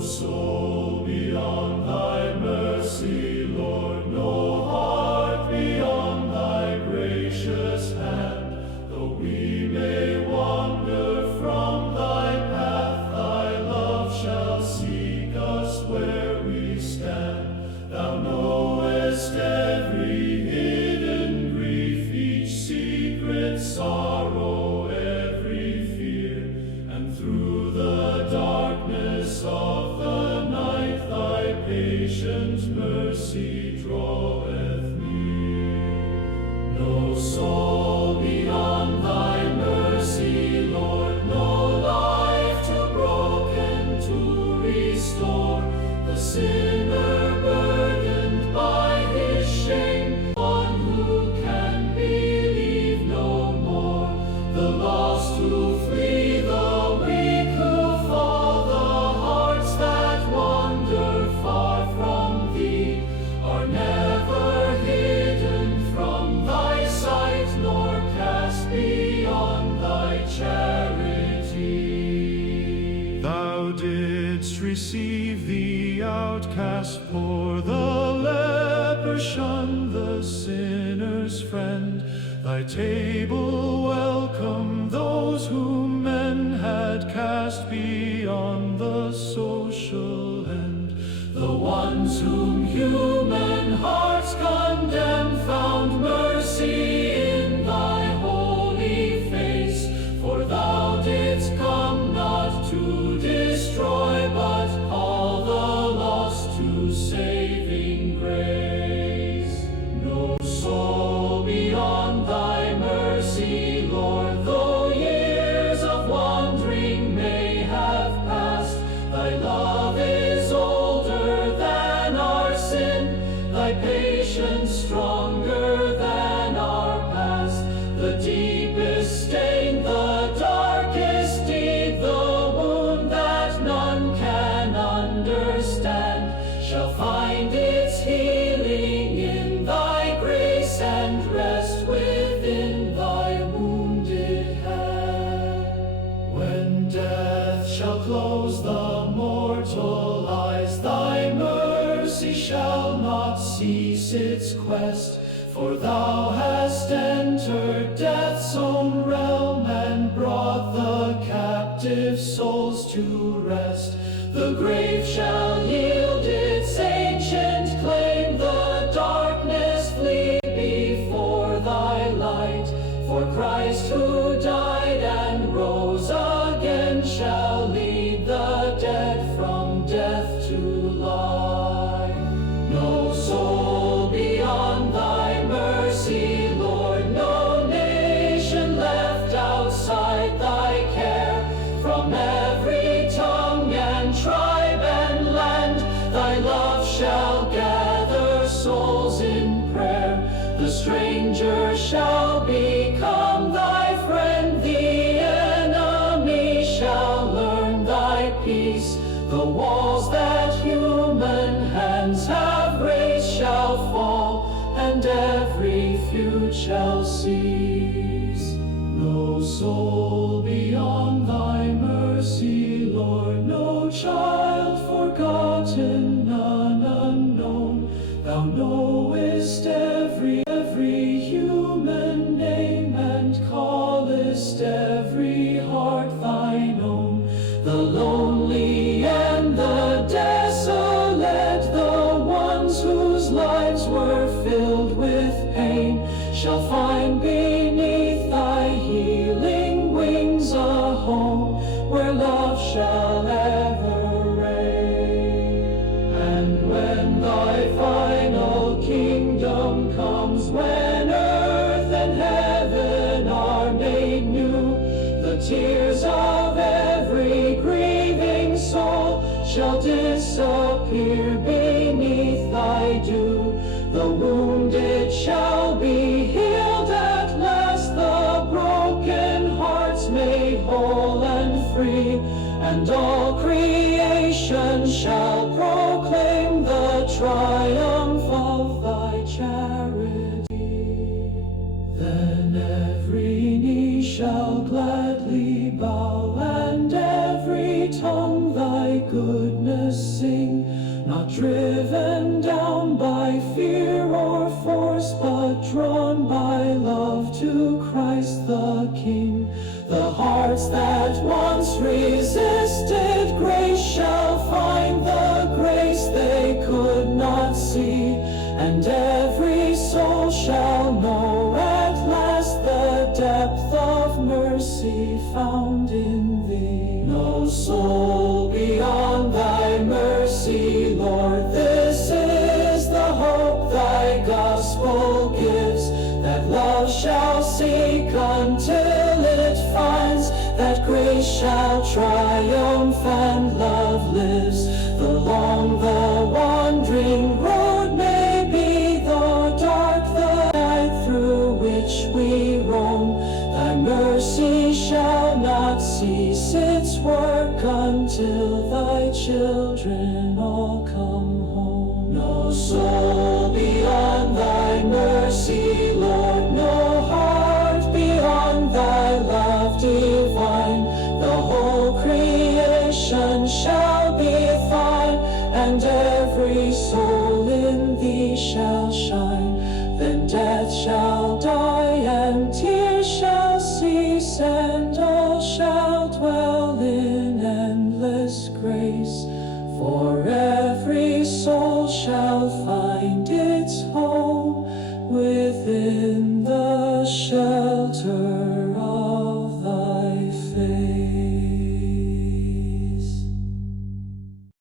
soul beyond thy mercy, Lord, no heart beyond thy gracious hand. Though we may wander from thy path, thy love shall seek us where we stand. Thou knowest every hidden grief, each secret sorrow, every fear, and through the darkness of the night thy patient mercy draweth near. No soul beyond thy mercy, Lord, no life too broken to restore. The sinner burdened by his shame, one who can believe no more. The lost who flee, the weak who fall, the hearts that wander far from thee are never hidden from thy sight, nor cast beyond thy charity. Thou didst receive the outcast poor, the leper shun the sinner's friend. Thy table welcomed those whom men had cast beyond the social end. The ones whom human hearts condemn found mercy in thy holy face. For thou didst come not to destroy, but call the lost to saving grace. No soul beyond thy mercy, Lord, though years of wandering may have passed, thy love is older than our sin, thy patience stronger than our past. The deepest stain, the darkest deed, the wound that none can understand, shall find its healing in thy grace and rest within thy wounded hand. When death shall close the mortal eyes, thy mercy shall not cease its quest. For thou hast entered death's own realm and brought the captive souls to rest. The grave shall yield its ancient claim, the darkness flee before thy light. For Christ who died and rose again shall lead the dead from death to life. No soul beyond thy mercy, Lord, no nation left outside thy care. From every tongue and tribe and land, thy love shall gather souls in prayer. The stranger shall become thy friend, the enemy shall learn thy peace. The walls that human hands have raised shall fall, and every feud shall cease. No soul beyond thy mercy, Lord, no child forgotten, none unknown. Thou knowest every human name, and callest every heart thine own. The lonely and the desolate, the ones whose lives were filled with pain, shall find beneath thy healing wings a home where love shall ever reign. And when thy final kingdom comes, when earth and heaven are made new, the tears of every grieving soul shall disappear beneath thy dew. The wounded shall be healed at last, the broken hearts made whole and free, and all creation shall proclaim the triumph of thy charity. soul gives, that love shall seek until it finds, that grace shall triumph and love lives. The long, the wandering road may be, though dark the night through which we roam, thy mercy shall not cease its work until thy children all come home. No soul beyond thy mercy, Lord, no heart beyond thy love divine. The whole creation shall be thine, and every soul in thee shall shine. Then death shall die, and tears shall cease, and all shall dwell in endless grace. For every soul shall